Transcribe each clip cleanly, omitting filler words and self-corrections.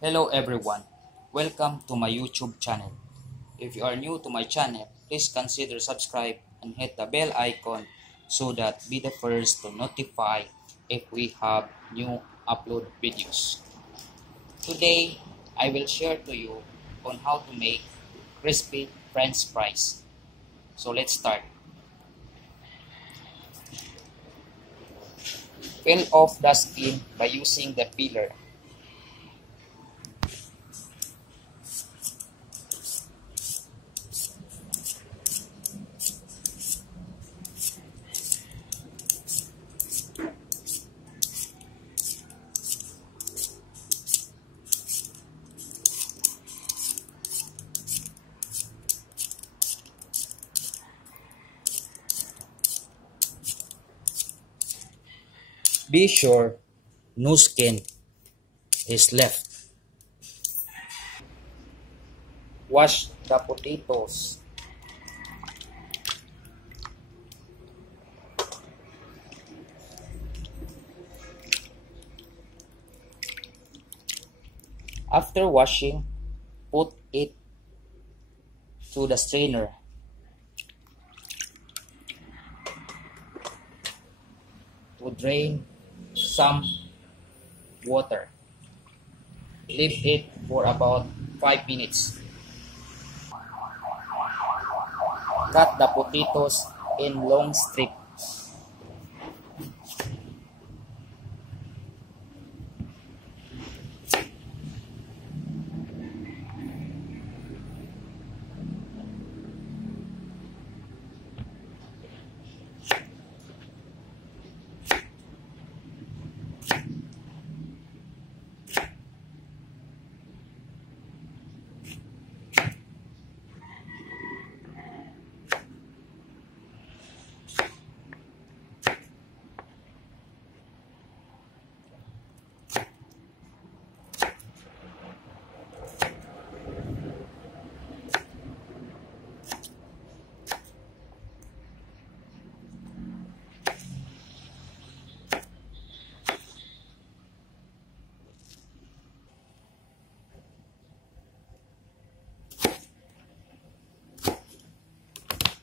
Hello everyone, welcome to my YouTube channel. If you are new to my channel, please consider subscribe and hit the bell icon so that be the first to notify if we have new upload videos. Today, I will share to you on how to make crispy French fries. So let's start. Peel off the skin by using the peeler. Be sure no skin is left. Wash the potatoes. After washing, put it to the strainer. To drain some water. Leave it for about 5 minutes. Cut the potatoes in long strips.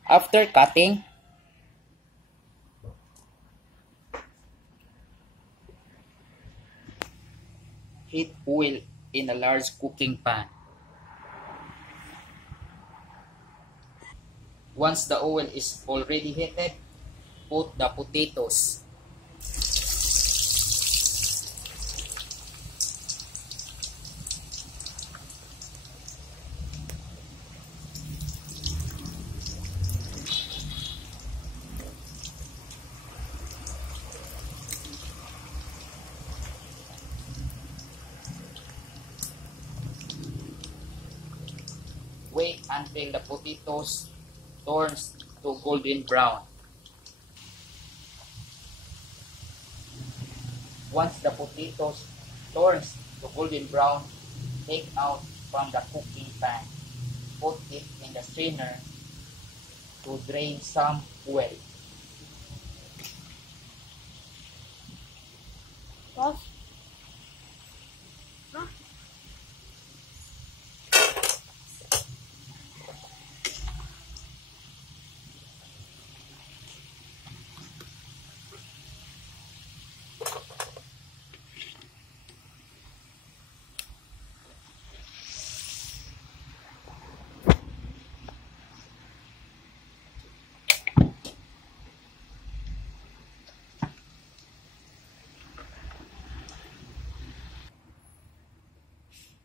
After cutting, heat oil in a large cooking pan. Once the oil is already heated, put the potatoes. Wait until the potatoes turns to golden brown. Once the potatoes turns to golden brown, take out from the cooking pan. Put it in the strainer to drain some oil.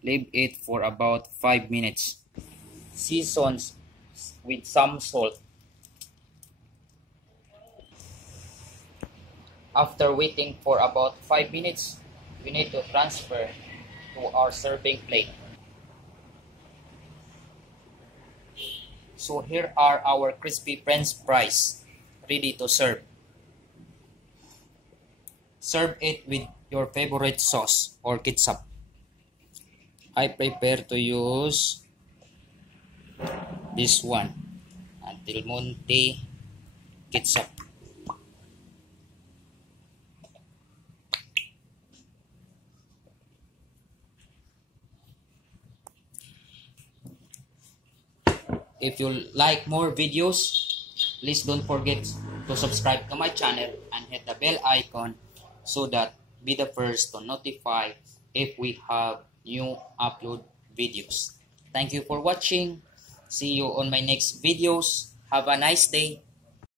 Leave it for about 5 minutes. Season with some salt. After waiting for about 5 minutes, we need to transfer to our serving plate. So here are our crispy French fries, ready to serve. Serve it with your favorite sauce or ketchup. I prefer to use this one, Del Monte ketchup. If you like more videos, please don't forget to subscribe to my channel and hit the bell icon so that be the first to notify if we have new upload videos. Thank you for watching. See you on my next videos. Have a nice day.